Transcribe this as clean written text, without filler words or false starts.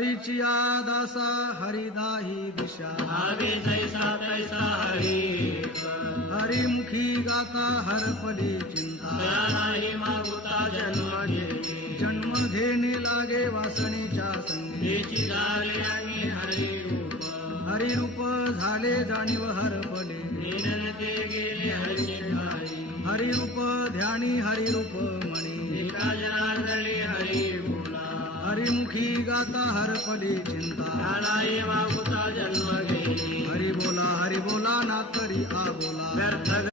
हरीचिया दासा हरिदाही दिशा भावे जैसा तैसा हरी हरिमुखी गाता हरपली चिंता नाही मागुता जन्म घेणे जन्म घेणे लागे वासनेच्या संगी त्याची झाले आणि हरिरूप हरिरूप झाले जाणीव हरपले ते गेले हरिचे ठाई हरिरूप ध्यानी हरिरूप म्हणे एका जनार्दनी हरी बोला हरिमुखी गाता हरपली चिंता नाही मागुता जन्म घेणे हरि बोला ना तरी आ बोला व्यर्थ